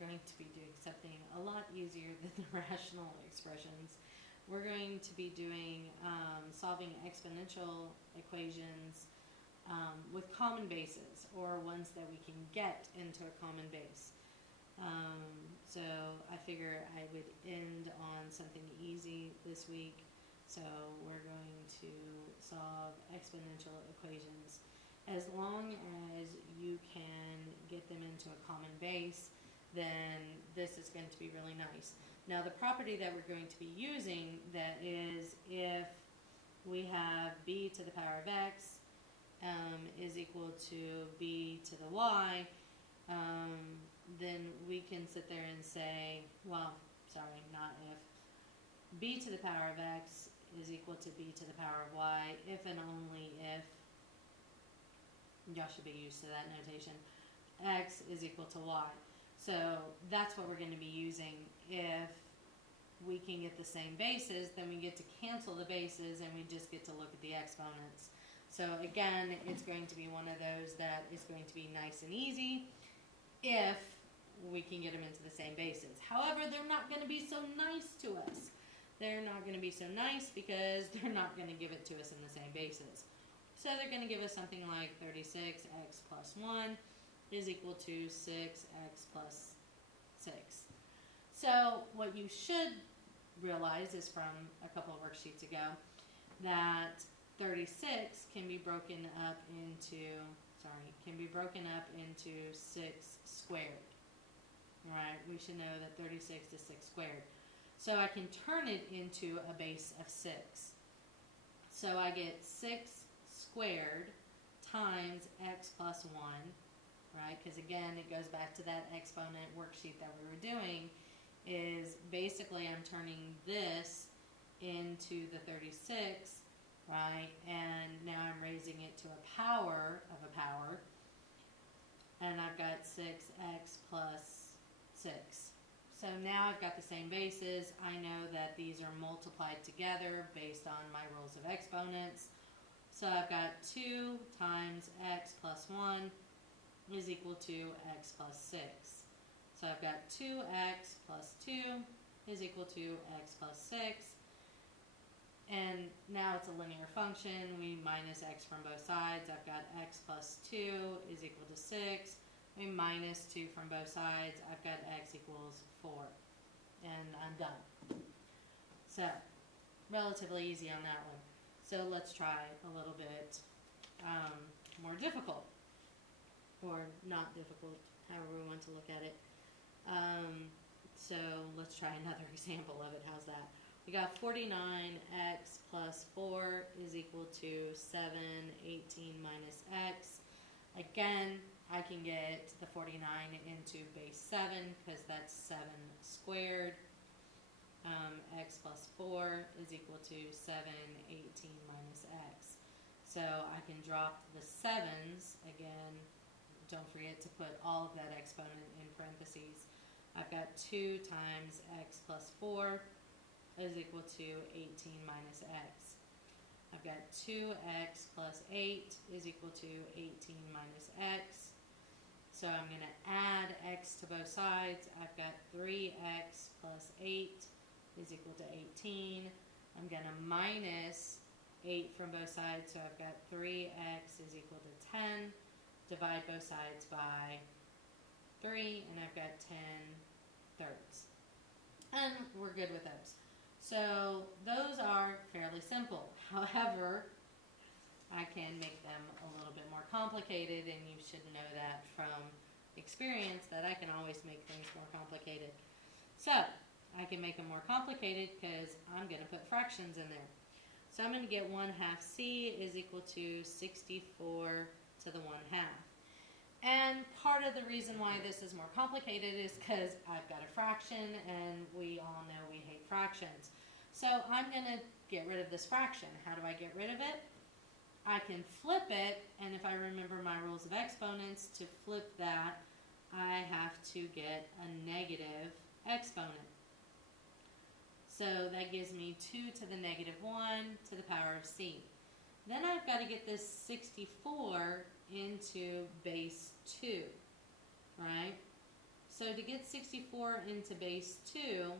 going to be doing something a lot easier than the rational expressions. We're going to be doing solving exponential equations with common bases, or ones that we can get into a common base. So I figure I would end on something easy this week. So we're going to solve exponential equations. As long as you can get them into a common base, then this is going to be really nice. Now the property that we're going to be using, that is, if we have b to the power of x is equal to b to the y, then we can sit there and say, well, sorry, not if, b to the power of x is equal to b to the power of y, if and only if, y'all should be used to that notation, x is equal to y. So that's what we're going to be using. If we can get the same bases, then we get to cancel the bases and we just get to look at the exponents. So again, it's going to be one of those that is going to be nice and easy if we can get them into the same bases. However, they're not going to be so nice to us. They're not going to be so nice because they're not going to give it to us in the same bases. So they're going to give us something like 36x plus 1 is equal to 6x plus 6. So what you should realize is, from a couple of worksheets ago, that 36 can be broken up into 6 squared. Right? We should know that 36 is 6 squared. So I can turn it into a base of 6. So I get 6 squared times x plus 1, right? Because again, it goes back to that exponent worksheet that we were doing, is basically I'm turning this into the 36, right? And now I'm raising it to a power of a power, and I've got 6x plus 6. So now I've got the same bases. I know that these are multiplied together based on my rules of exponents. So I've got 2 times x plus 1 is equal to x plus 6. So I've got 2x plus 2 is equal to x plus 6. And now it's a linear function. We minus x from both sides. I've got x plus 2 is equal to 6. We minus 2 from both sides. I've got x equals 4. And I'm done. So, relatively easy on that one. So let's try a little bit more difficult. Or not difficult, however we want to look at it. So let's try another example of it. How's that? We got 49x plus 4 is equal to 7, 18 minus x. Again, I can get the 49 into base 7 because that's 7 squared. X plus 4 is equal to 7, 18 minus x. So I can drop the 7's. Again, don't forget to put all of that exponent in parentheses. I've got 2 times x plus 4 is equal to 18 minus x. I've got 2x plus 8 is equal to 18 minus x. So I'm going to add x to both sides. I've got 3x plus 8 is equal to 18. I'm going to minus 8 from both sides, so I've got 3x is equal to 10. Divide both sides by 3, and I've got 10 thirds. And we're good with those. So those are fairly simple. However, I can make them a little bit more complicated, and you should know that from experience that I can always make things more complicated. So I can make them more complicated because I'm going to put fractions in there. So I'm going to get 1/2 c is equal to 64 to the 1/2. And part of the reason why this is more complicated is because I've got a fraction, and we all know we hate fractions. So I'm going to get rid of this fraction. How do I get rid of it? I can flip it, and if I remember my rules of exponents, to flip that, I have to get a negative exponent. So that gives me 2 to the negative 1 to the power of c. Then I've got to get this 64 into base 2, right? So to get 64 into base 2,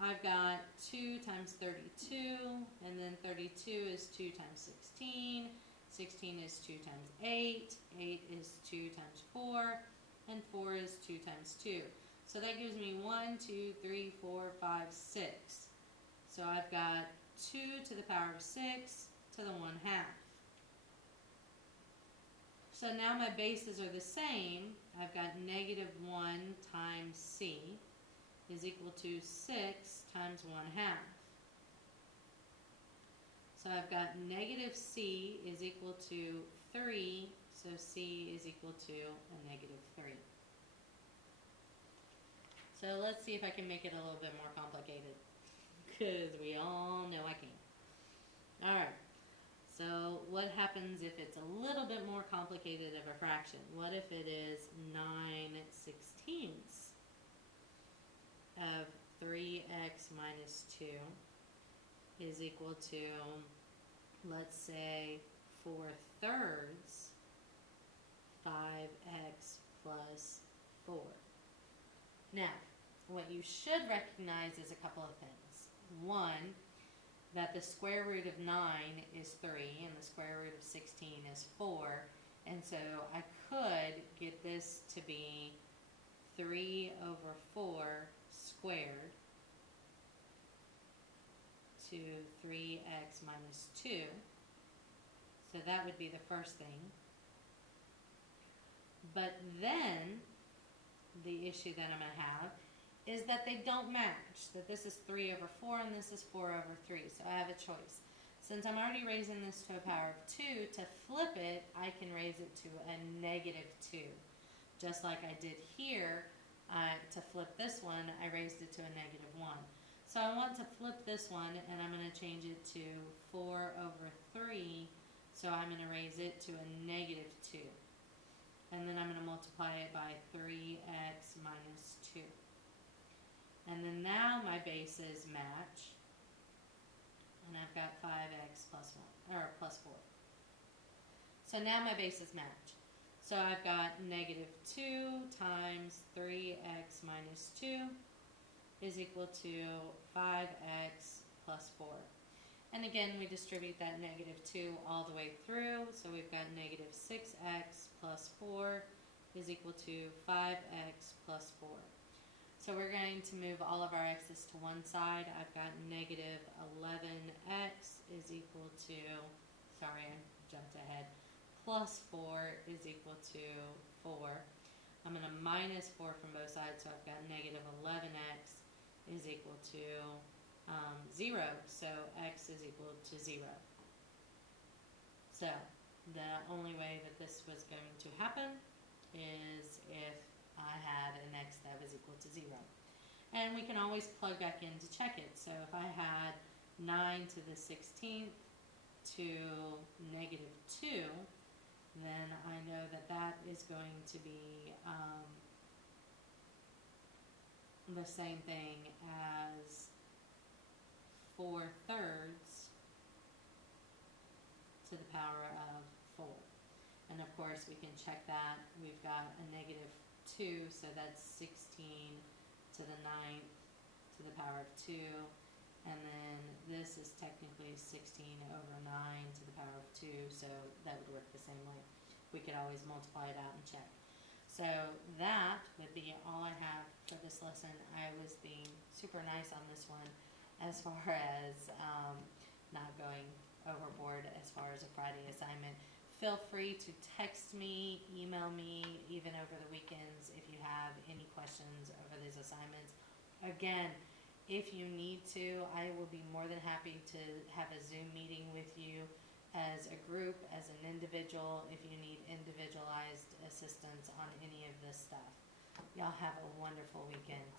I've got 2 times 32, and then 32 is 2 times 16, 16 is 2 times 8, 8 is 2 times 4, and 4 is 2 times 2. So that gives me 1, 2, 3, 4, 5, 6. So I've got 2 to the power of 6 to the 1/2. So now my bases are the same. I've got negative 1 times c is equal to 6 times 1/2. So I've got negative c is equal to 3, so c is equal to a negative 3. So let's see if I can make it a little bit more complicated, because we all know I can't. Alright, so what happens if it's a little bit more complicated of a fraction? What if it is 9/16 of 3x minus 2 is equal to, let's say, 4/3 5x plus 4. Now, what you should recognize is a couple of things. One, that the square root of 9 is 3 and the square root of 16 is 4. And so I could get this to be 3 over 4 squared to 3x minus 2. So that would be the first thing. But then the issue that I'm going to have is that they don't match, that this is 3 over 4 and this is 4 over 3. So I have a choice. Since I'm already raising this to a power of 2, to flip it, I can raise it to a negative 2. Just like I did here, to flip this one, I raised it to a negative 1. So I want to flip this one, and I'm going to change it to 4 over 3. So I'm going to raise it to a negative 2. And then I'm going to multiply it by 3x minus 2. And then now my bases match. And I've got 5x plus 1, or plus 4. So now my bases match. So I've got negative 2 times 3x minus 2 is equal to 5x plus 4. And again, we distribute that negative 2 all the way through. So we've got negative 6x plus 4 is equal to 5x plus 4. So we're going to move all of our x's to one side. I've got negative 11x is equal to, sorry, I jumped ahead, plus 4 is equal to 4. I'm going to minus 4 from both sides, so I've got negative 11x is equal to 0, so x is equal to 0. So the only way that this was going to happen is if I had an x that was equal to 0. And we can always plug back in to check it. So if I had 9 to the 16th to negative 2, then I know that that is going to be the same thing as 4/3 to the power of 4. And of course we can check that. We've got a negative 2, so that's 16 to the 9th to the power of 2. And then this is technically 16 over 9 to the power of 2, so that would work the same way. We could always multiply it out and check. So that would be all I have for this lesson. I was being super nice on this one as far as not going overboard as far as a Friday assignment. Feel free to text me, email me, even over the weekends if you have any questions over these assignments. Again, if you need to, I will be more than happy to have a Zoom meeting with you as a group, as an individual, if you need individualized assistance on any of this stuff. Y'all have a wonderful weekend.